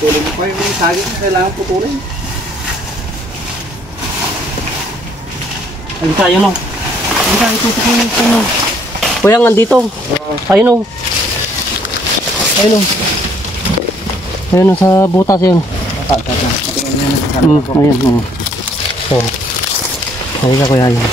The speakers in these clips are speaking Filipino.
Putulin mo pa yung saging na kailangan putulin. Ayun tayo no. Ayun tayo, tutukin mo. Kuya, nandito. Ayun o. Ayun o. Ayun o sa butas yun. Ayun o. So. Ayun ka kuya yun.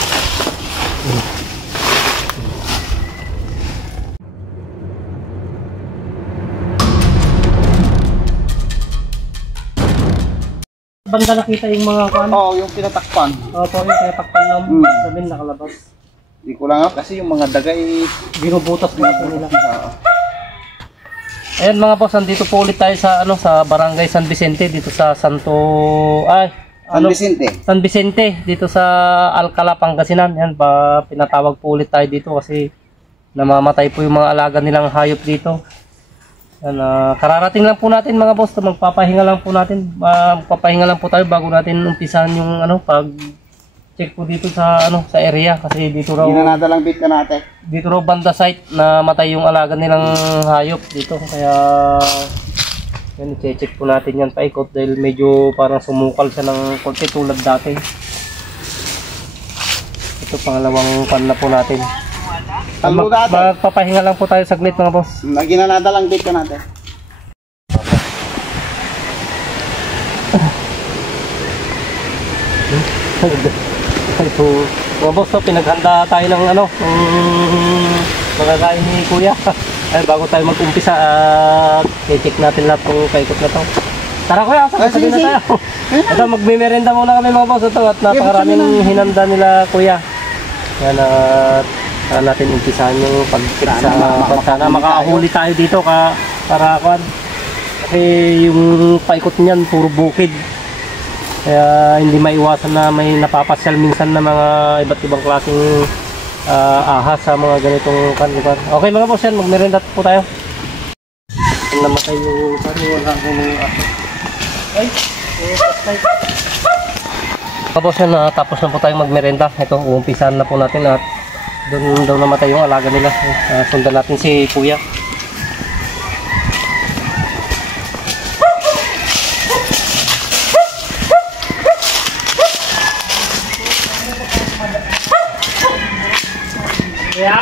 Banda nakita yung mga kuan? Oo, yung pinatakpan. Oo, yung pinatakpan ng sabihin nakalabas. Hindi ko lang kasi yung mga daga binubutas nila. Ayan mga boss, nandito po ulit tayo sa sa Barangay San Vicente dito sa San Vicente dito sa Alcala, Pangasinan. Yan pinatawag po ulit tayo dito kasi namamatay po yung mga alaga nilang hayop dito. Yan, kararating lang po natin mga boss, magpapahinga lang po natin. Magpapahinga lang po tayo bago natin umpisahan yung pag check po dito sa sa area kasi dito raw ginanadalang bit ka natin. Dito raw banda site na matay yung alaga nilang hayop dito, kaya yan i-check po natin yan paikot dahil medyo parang sumukal siya ng konti tulad dati. Ito pangalawang pan na po natin. Magpapahinga lang po tayo saglit mga boss. Ginanadalang bit ka natin. Ito, mga boss, pinaghanda tayo ng magkakain ni Kuya. Ay, bago tayo mag-umpisa, i-check natin lahat kung kaikot na to. Tara Kuya, sabi na tayo. Ito, magme-merenda muna kami mga boss. Ito, at napakaraming hinanda nila Kuya. Yan, para natin umpisahan yung pag-check sa sana makahuli tayo dito para kasi yung paikot niyan puro bukid. Kaya hindi maiwasan na may napapasyal minsan na mga iba't ibang klaseng ahas sa mga ganitong lugar. Okay mga boss, yan, magmerenda po tayo. Namatay yung wala akong ay, mga boss, yan, tapos na po tayong magmerenda. Ito, uumpisahan na po natin at doon daw namatay yung alaga nila. Sundan natin si Kuya. Kuya?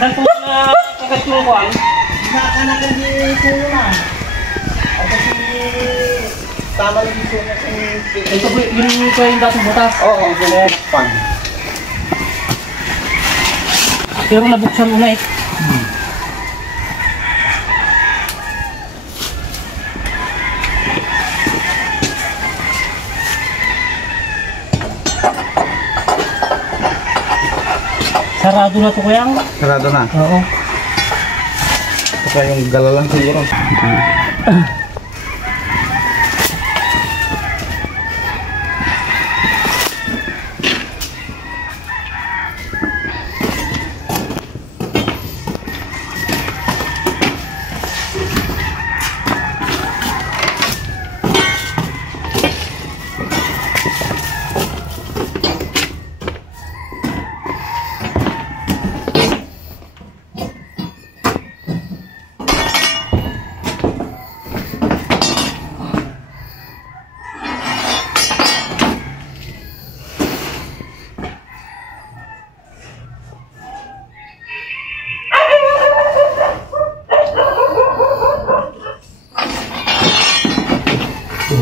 Saan po na kagat mo kuwan? Nakanak na di suyo na. At kasi tama yung suyo na sa ito po yung dating butas? Oo, ang suyo. Pero nabuksan mo na eh. Sarado na to Kuya? Sarado na? Oo. Baka yung gala lang siguro.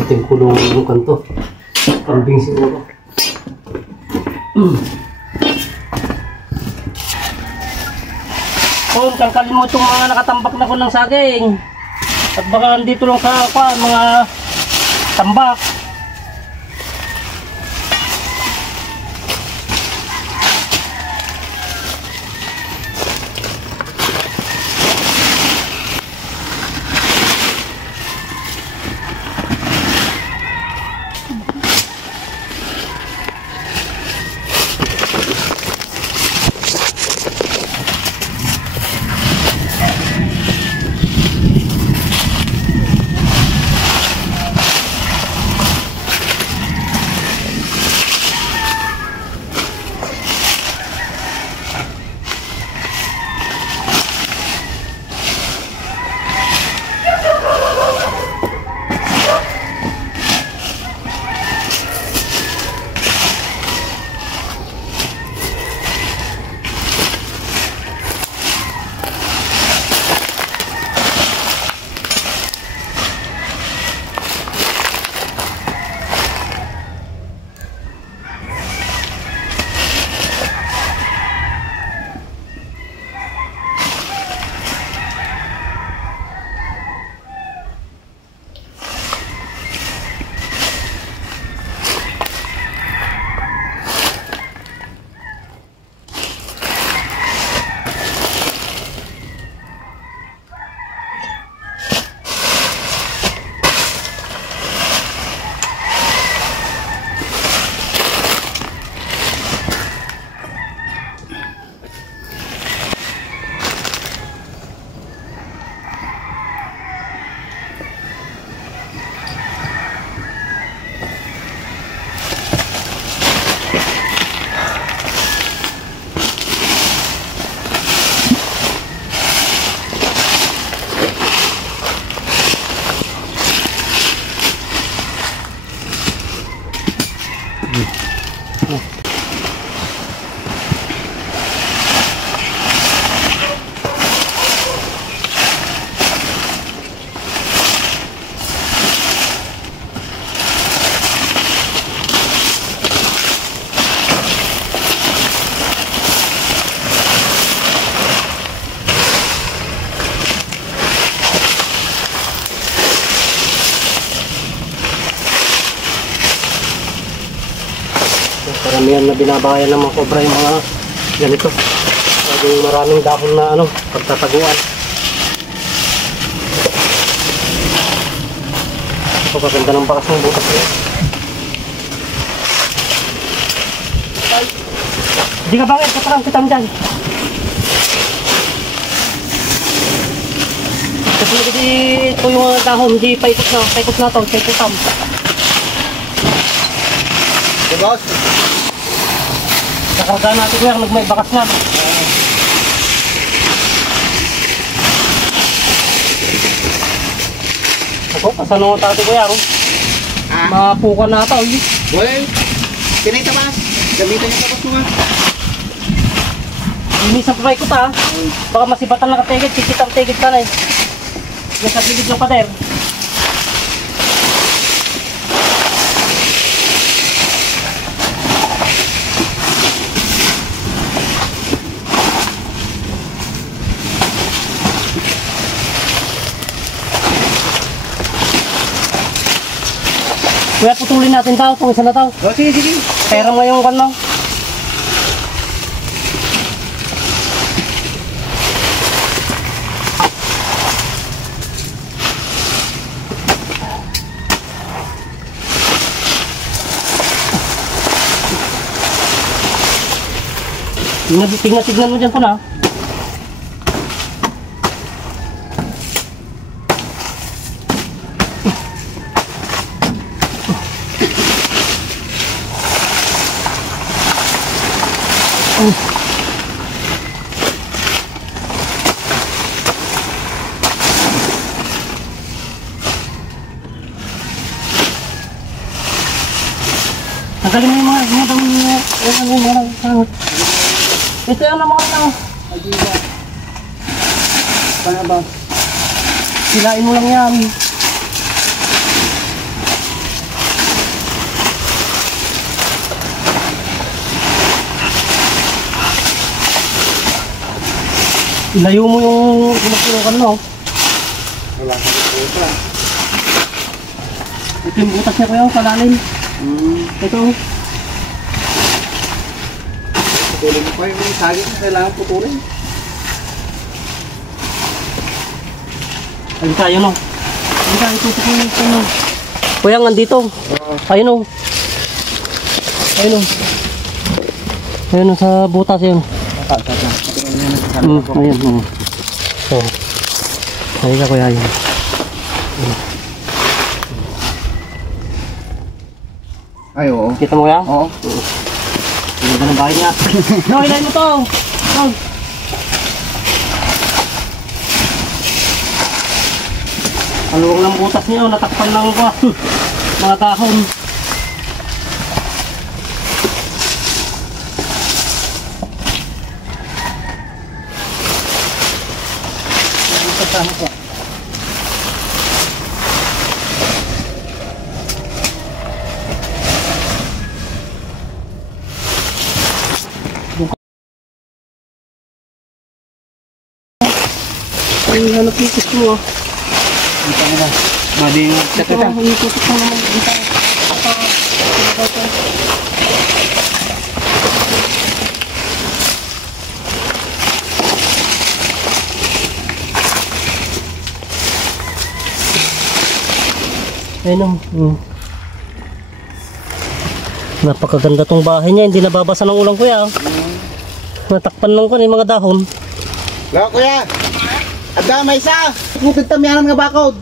Ating kulong yung kanto. Kambing siguro. Kung kalkalin mo itong mga nakatambak na ko ng saging. At baka dito lang sa mga tambak. Karamihan na binabayan ng mga kobra yung mga ganito. Yung maraming dahon na ano, pagtataguan. So, maganda ng bakas ng butas niya. Hindi ka bakit, katarang kita mo dyan. Kasi ito yung mga dahon, hindi paikot na to, paikotam. Okay, boss. Nakargaan natin kuya, may bakas na. Ako, pasanong ang tati kuya, mapukan na ito. Well, pinaitabas. Gamitan niya tapos mo nga. Linisan pa paikot ha. Baka masipatan lang katigit, kikitang tigit ka na eh. Yung sa gilid ng pader. Kuya, putulin natin tao, itong isa na tao. Oh, sige, sige. Pera mo yung kanong. Tignan mo dyan po na. Tagalin mo yung mga ito yung mga tao. Paano ba? Silain mo lang yan. Ilayo mo yung pinagpunukan mo. Wala ka na puta. Ito yung butas niya ko yung kalalim. Ito. Putulin mo pa yung saging na kailangan putulin. Ayun tayo no. Ayun tayo, tutok mo ito no. Kuya, andito. Ayun no. Ayun no. Ayun no, sa butas yun. Ayun no. So. Ayun ka kuya, ayun. Ay, oo. Kita mo kuya? Oo. Hindi ba ng bahay niya? No, ilayin mo to! No! Aluwag ng butas niya, natakpan lang ko. Mga dahon. Kasama ko. Ay, hanap yung gusto mo. Ito na ba? Madi yung chat Ito, ito. hindi tutok na naman. Ito. Ayun o. Napakaganda tong bahay niya. Hindi nababasa ng ulang kuya. Natakpan lang ko yung mga dahon. Lako kuya! Ada, may isa! Putid tamyanan nga bakod!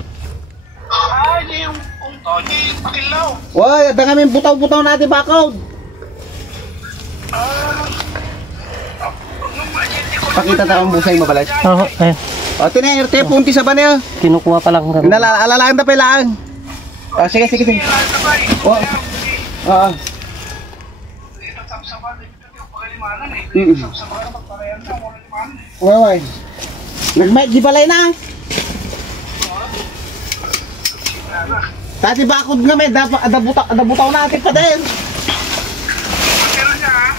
Ay, di yung punto, di pakilaw. Woy, ada kami butaw-butaw natin bakod! Pakita ta ang busay mabalay. Oo, O, tinayar tayo punti sa banya. kinukuha pa lang. Alalaang tapay lang. O, sige, sige, sige. O, oo. Woy, woy. Nag-mic di balay na. Tati bakod nga may ada butaw natin pa din.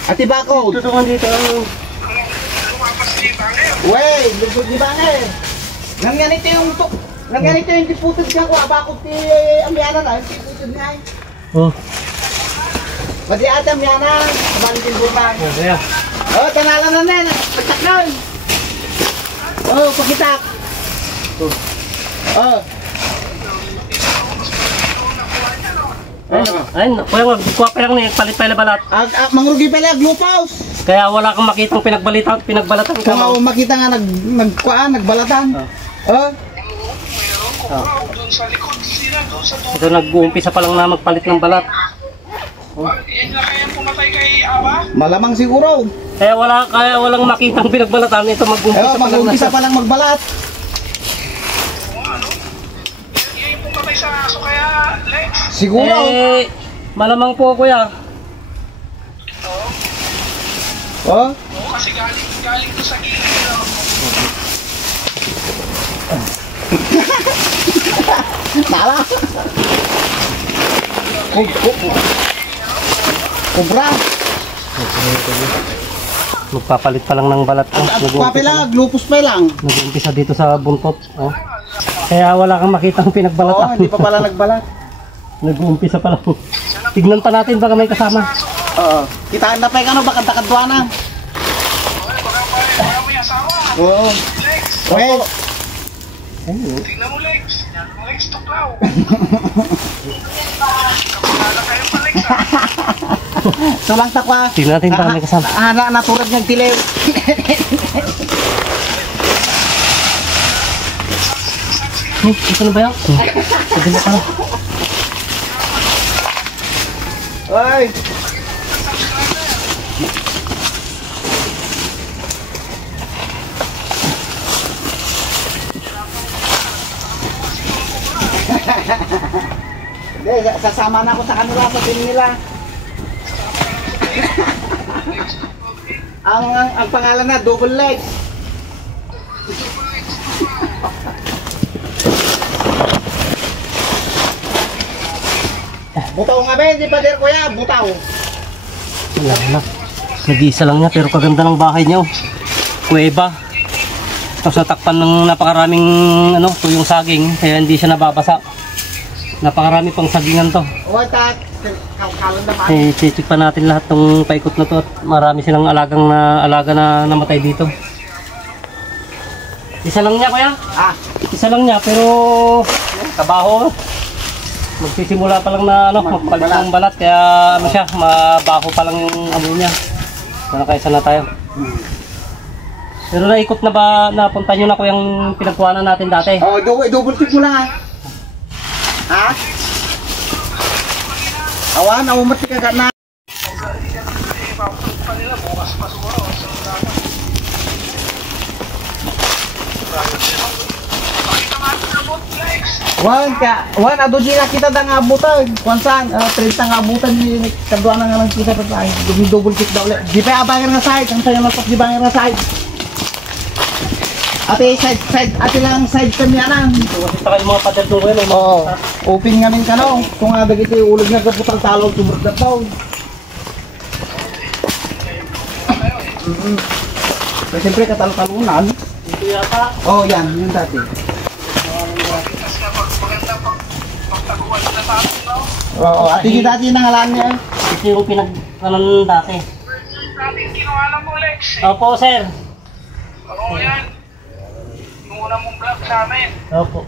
Ati bakod. Tutukan dito. Wey, lugod di ba nga eh. Nangyanito yung diputid ka ko, bakod ti amyana na, yung diputid nga eh. Oh. Pati atam yan na. Balikin butang. Kaya. Oh, tanalan na na. Pagtaklan. Oh, pakitak. Oh. Ayun, kuya, magkuha pa lang niya, palit pa yung balat. Mangrugi pala, glupaus. Kaya wala kang makitang pinagbalatan ka. Kung ako makita nga nagbalatan. Oh. Meron ko bro, doon sa likod sila, doon sa Ito nag-uumpisa pa lang na magpalit ng balat. Yan na kaya pumatay kay Aba? Malamang siguro. Kaya walang makitang pinagbalatan. Ito mag-uumpisa pa lang. Mag-umpisa pa lang magbalat. Yan yung pumatay sa aso kaya, Lex. Siguro. Malamang po kuya. Oh. Oo, kasi galing to sa gilid. Nala. Kubra. Magpapalit pa lang ng balat. Papila, glupus pa lang. Nag-uumpisa dito sa buntot. Oh. Kaya wala kang makitang Oo, pinagbalatan. hindi pa pala nagbalat. Nag-uumpisa pa lang. Tignan pa natin baka may kasama. Oo. Kitaan na pa yung ano, baka takadwa na. Baka may asawa. Oo. Lex, Okay. tingnan mo Lex. Lex tuklaw. Kapala kayo pa Lex ha. So lang takwa. Tignan natin baka may kasama. Naturad niyang tilew. Ito na ba yan? Ito na pala. Oy. Hindi, sasama na ako sa kanila sa team nila. ang pangalan na double legs. Butaw nga ba, hindi pa der kuya, butaw. Wala na. Nag-iisa lang niya pero kaganda ng bahay niya. Oh. Kuweba. Tapos natakpan ng napakaraming tuyong saging kaya hindi siya nababasa. Napakarami pang sagingan to. O, tat, kalon na pa. Check pa natin lahat ng paikot na to at marami silang alaga na namatay dito. Isa lang niya kuya. Isa lang niya pero kabaho. Magsisimula pa lang na magpalit ng balat kaya siya, mabaho pa lang yung niya. Sana kaysa na tayo. Pero naikot na ba, napunta nyo na ko yung pinagkuhanan natin dati? Oh, double tip mo lang ha. Awan, umati ka na. Wan, ado di na kita da nga abutan. Kwansan, 30 nga abutan ni kadwa na nga lang kita pa tayo. Double kick daw ulit. Di pa abangan nga side, ang tayo matok di bangan nga side. Ate ate lang side kami anang. Kasi tayo mga pader doon ngayon. Oo. Open nga min kanong. Kung nga dagiti ulog nga kaputang talog tumurog na daw. Pero siyempre katalo-talunan. Dito yata. Oh, yan, yung dati. Oo, ate yung dati nangalan niya. Ito yung pinagkanan dati. Natin kinuha lang mo Lex. Opo sir. Oo yan. Yung una mong vlog sa amin. Opo.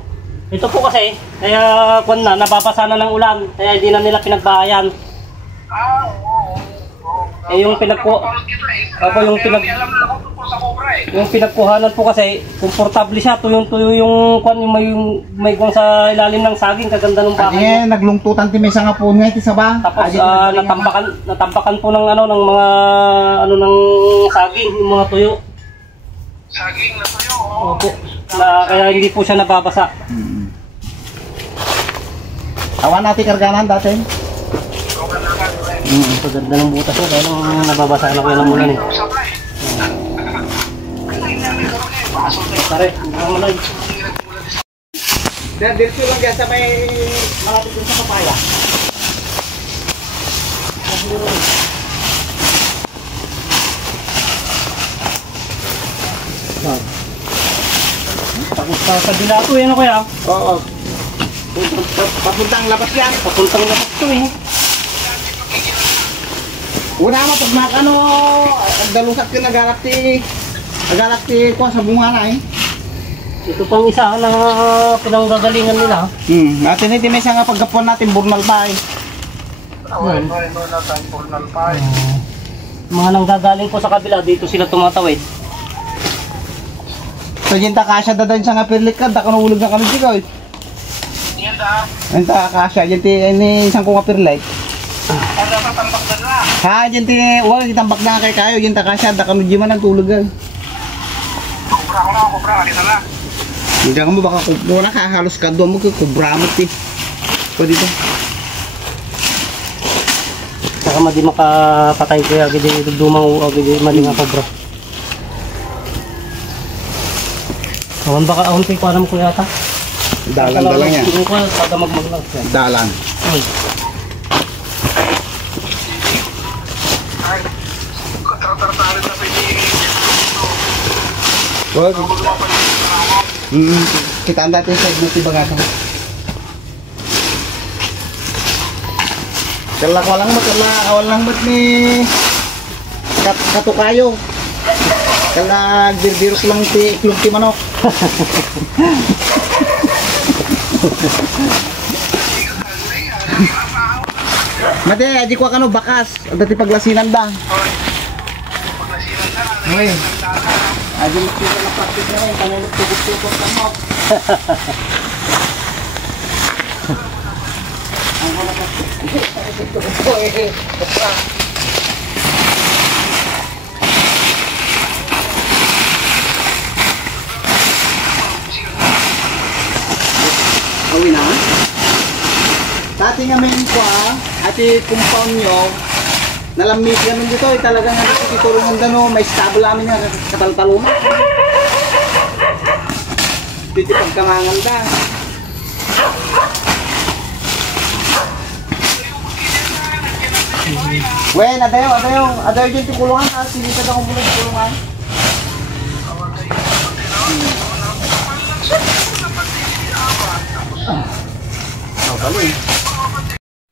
Ito po kasi, kaya nababasa na ng ulan, kaya hindi na nila pinagbahayan. Oo. Eh yung Opo, yung alam na ako tungkol sa Cobra eh. yung pinagkuhanan po kasi, komportable siya, tuyong-tuyo yung may kung sa ilalim ng saging, kaganda ng bahay. Kaya naglungtutan ti may nga po nga iti saba. Tapos natambakan po ng ng mga ng saging, yung mga tuyo. Saging na tuyo. Oo. Opo. Kaya hindi po siya nababasa. Awan natin karganan dati. Paganda ng butas ko, kaya nung nababasa na ko yan ng ulan eh. Sabay. Pare, ang ulan. Dito lang dyan sa may malapit dun sa papaya. Tapos sa kabila ito, yan o kaya? Oo. Papuntang labas yan. Papuntang labas ito eh. Wala mo pag makano, dalusat ka nagharap ti ko sa bunga na eh. Ito pang isa na pinanggagalingan nila. Natin iti may nga pagkapuan natin burnal pa eh. Away, no na tayo pornal pa. Mga nanggagaling po sa kabila, dito sila tumatawid. So yun ta kasya dadan siya nga pirlik ka, da kanulog na kami dito eh. Yan da. Yun ta kasya, yun ti ini isang ko nga pirlik. Ang natatambak na na. Ha, yun ti, wala itambak na kay kayo, yun ta kasya, da kanulog man ang tulog eh. Kubra, alita na. Hindi ka mo baka kubra ka, halos ka doon mo kubra mo ti. O dito. Saka madi makapatay ko yung agad yung dumang agad mali nga pa bro. Kawan baka ahon ko alam ko yata. Dalan yan. Tingin ko kada magmaglag siya. Dalan. Ay, katratar-tarin na pwede. Wag. Ako lumapag yung ako. Kita ang dati sa igno ti bagatan. Kala awal lang mat ni katukayo. Kala dirdirok lang ti iklog ti manok. Mate, aji ko kano bakas. Dati paglasinan da. Paglasinan na. Hoy. Aji mo ti na practice na yung kanang tugot-tugot ka mo. Ang wala ka. Awi na. Dati nga may ati compound nyo, nalamig ganun dito, talagang nagtitulungan dano, may stable namin nga kataltaluma. Dito pagkamanganda. Wen, adayo dyan tikulungan ha, sinitad akong muna tikulungan.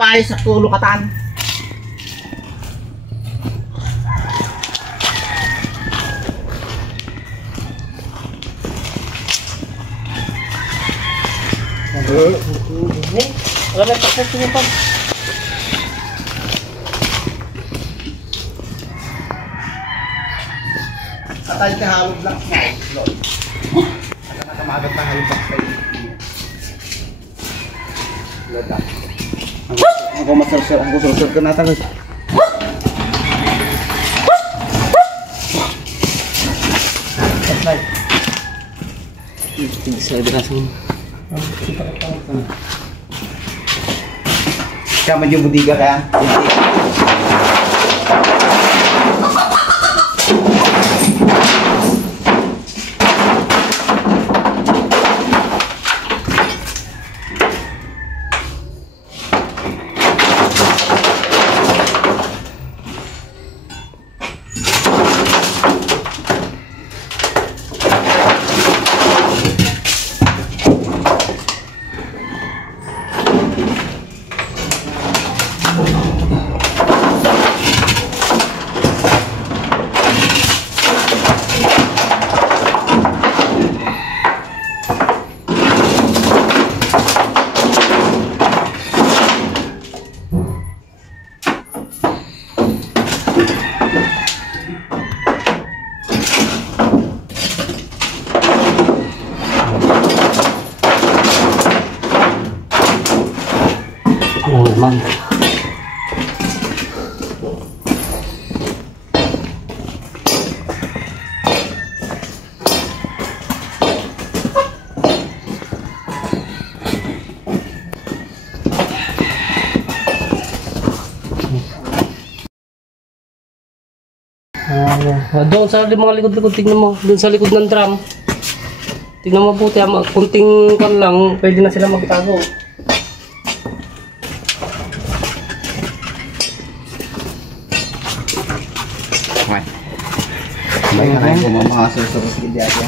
Pahay sa tulukatan. Wala may paksa sinipag. Atay ka halog lang. At nakamagat na halog lang sa'yo. Loda. Ako masarsar, ako sarsar ka na tagad. Tingin sa ibrasin. Kaya medyo budiga kaya. Naman. Doon sa mga likod-likod, tignan mo. Doon sa likod ng drum. Tignan mo buti, kunting kan lang, pwede na sila magtago. Baik na yung mamahasal sa paskidya siya.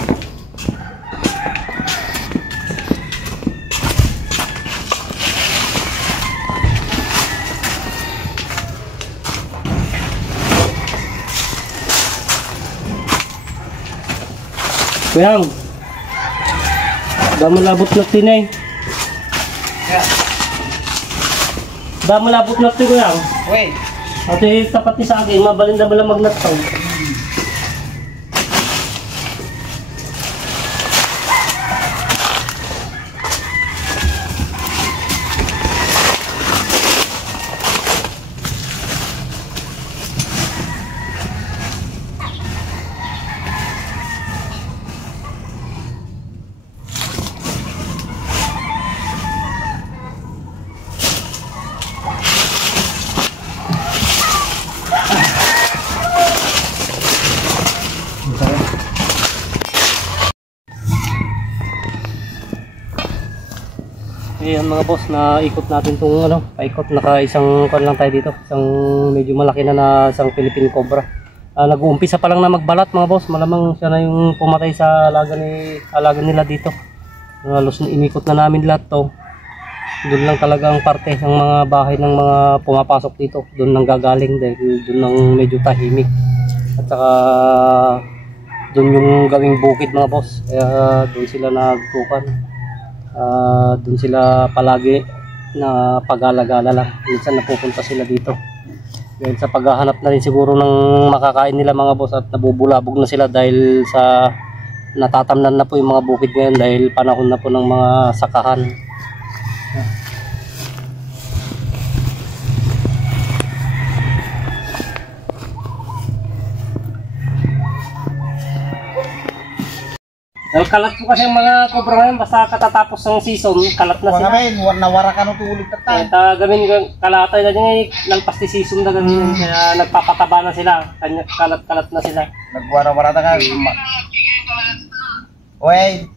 Kuyang. Damo labot na tinay. Damo labot na tinay, Kuyang. Wait. Ate, tapat ni sa akin, mabalinda mo lang magnataw. Ayan mga boss, na ikot natin itong ano, paikot, naka isang kan lang tayo dito, isang medyo malaki na isang Philippine Cobra. Nag-uumpisa pa lang na magbalat mga boss, malamang siya na yung pumatay sa alaga nila dito. Halos inikot na namin lahat to. Doon lang talaga ang parte ng mga bahay ng mga pumapasok dito, doon nang gagaling dahil doon nang medyo tahimik. At saka doon yung gawing bukid mga boss, kaya doon sila nagkukan. Doon sila palagi na pag-alagala lang. Minsan napupunta sila dito dahil sa paghahanap na rin siguro ng makakain nila mga boss, at nabubulabog na sila dahil sa natatamnan na po yung mga bukid ngayon dahil panahon na po ng mga sakahan. Kalat po kasi yung mga cobra ngayon, basta katatapos ng season, kalat na sila. Mga men, nawara ka nung tulog ka tayo. Kaya gamin kalatay na dyan, lalpas ni season na gamin, kaya nagpapataba na sila, kalat-kalat na sila. Nagwara-wara ka. Wait.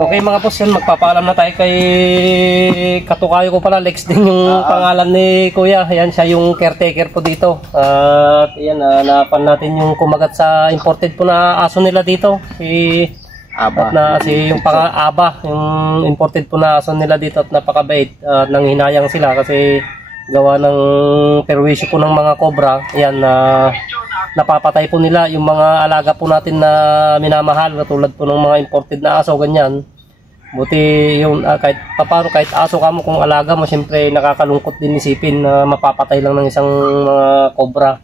Okay mga boss, yan, magpapaalam na tayo kay katukayo ko pala, Lex din yung pangalan ni Kuya. Yan, siya yung caretaker po dito. At yan, napan natin yung kumagat sa imported po na aso nila dito, si Aba. Yung Aba, yung imported po na aso nila dito, at napakabait. Nanghinayang sila kasi gawa ng perwisyo po ng mga cobra. Yan, napapatay po nila yung mga alaga po natin na minamahal, katulad po ng mga imported na aso, ganyan. Buti yung kahit paparo, kahit aso ka mo, kung alaga mo, syempre nakakalungkot din isipin na mapapatay lang ng isang mga cobra.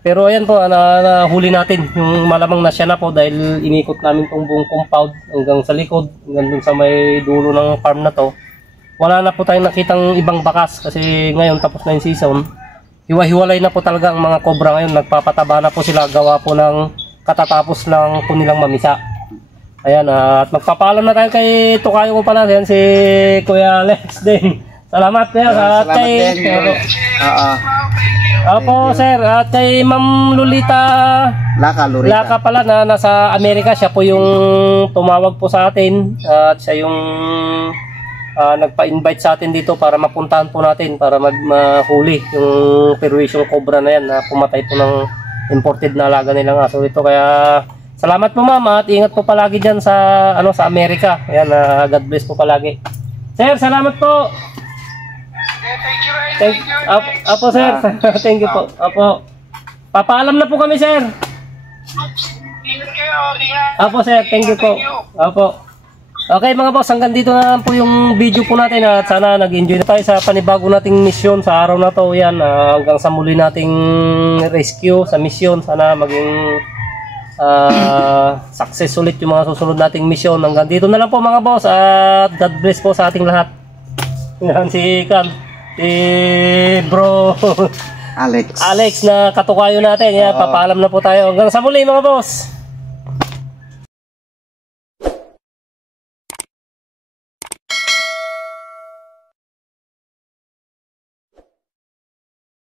Pero ayan po, nahuli natin yung malamang na siya na po dahil inikot namin tong buong compound hanggang sa likod, hanggang dun sa may dulo ng farm na to. Wala na po tayong nakitang ibang bakas kasi ngayon tapos na yung season. Hiwa-hiwalay na po talaga ang mga cobra ngayon, nagpapataba na po sila gawa po ng katatapos lang po nilang mamisa. Ayan, at magpapaalam na tayo kay tukayo ko pala, yan si Kuya Lex din. Salamat kuya, at kay Opo sir, at kay Ma'am Lolita Laka pala na nasa Amerika, siya po yung tumawag po sa atin at siya yung nagpa-invite sa atin dito para mapuntahan po natin para mahuli yung perwisyong cobra na yan na pumatay po ng imported na alaga nilang aso ito. Kaya salamat po ma'am, at ingat po palagi dyan sa sa Amerika. Ayan, God bless po palagi. Sir, salamat po. Thank you. Apo sir, thank you po. Apo, papaalam na po kami sir. Ingat kayo, ingat. Apo sir, thank you po. Apo. Okay mga boss, hanggang dito na po yung video po natin, at sana nag-enjoy na tayo sa panibago nating misyon sa araw na to. Yan, hanggang sa muli nating rescue sa misyon. Sana maging success ulit yung mga susunod nating misyon. Hanggang dito na lang po mga boss, at God bless po sa ating lahat. Yan si bro Alex na katukayo natin. Yan, papaalam na po tayo. Hanggang sa muli mga boss.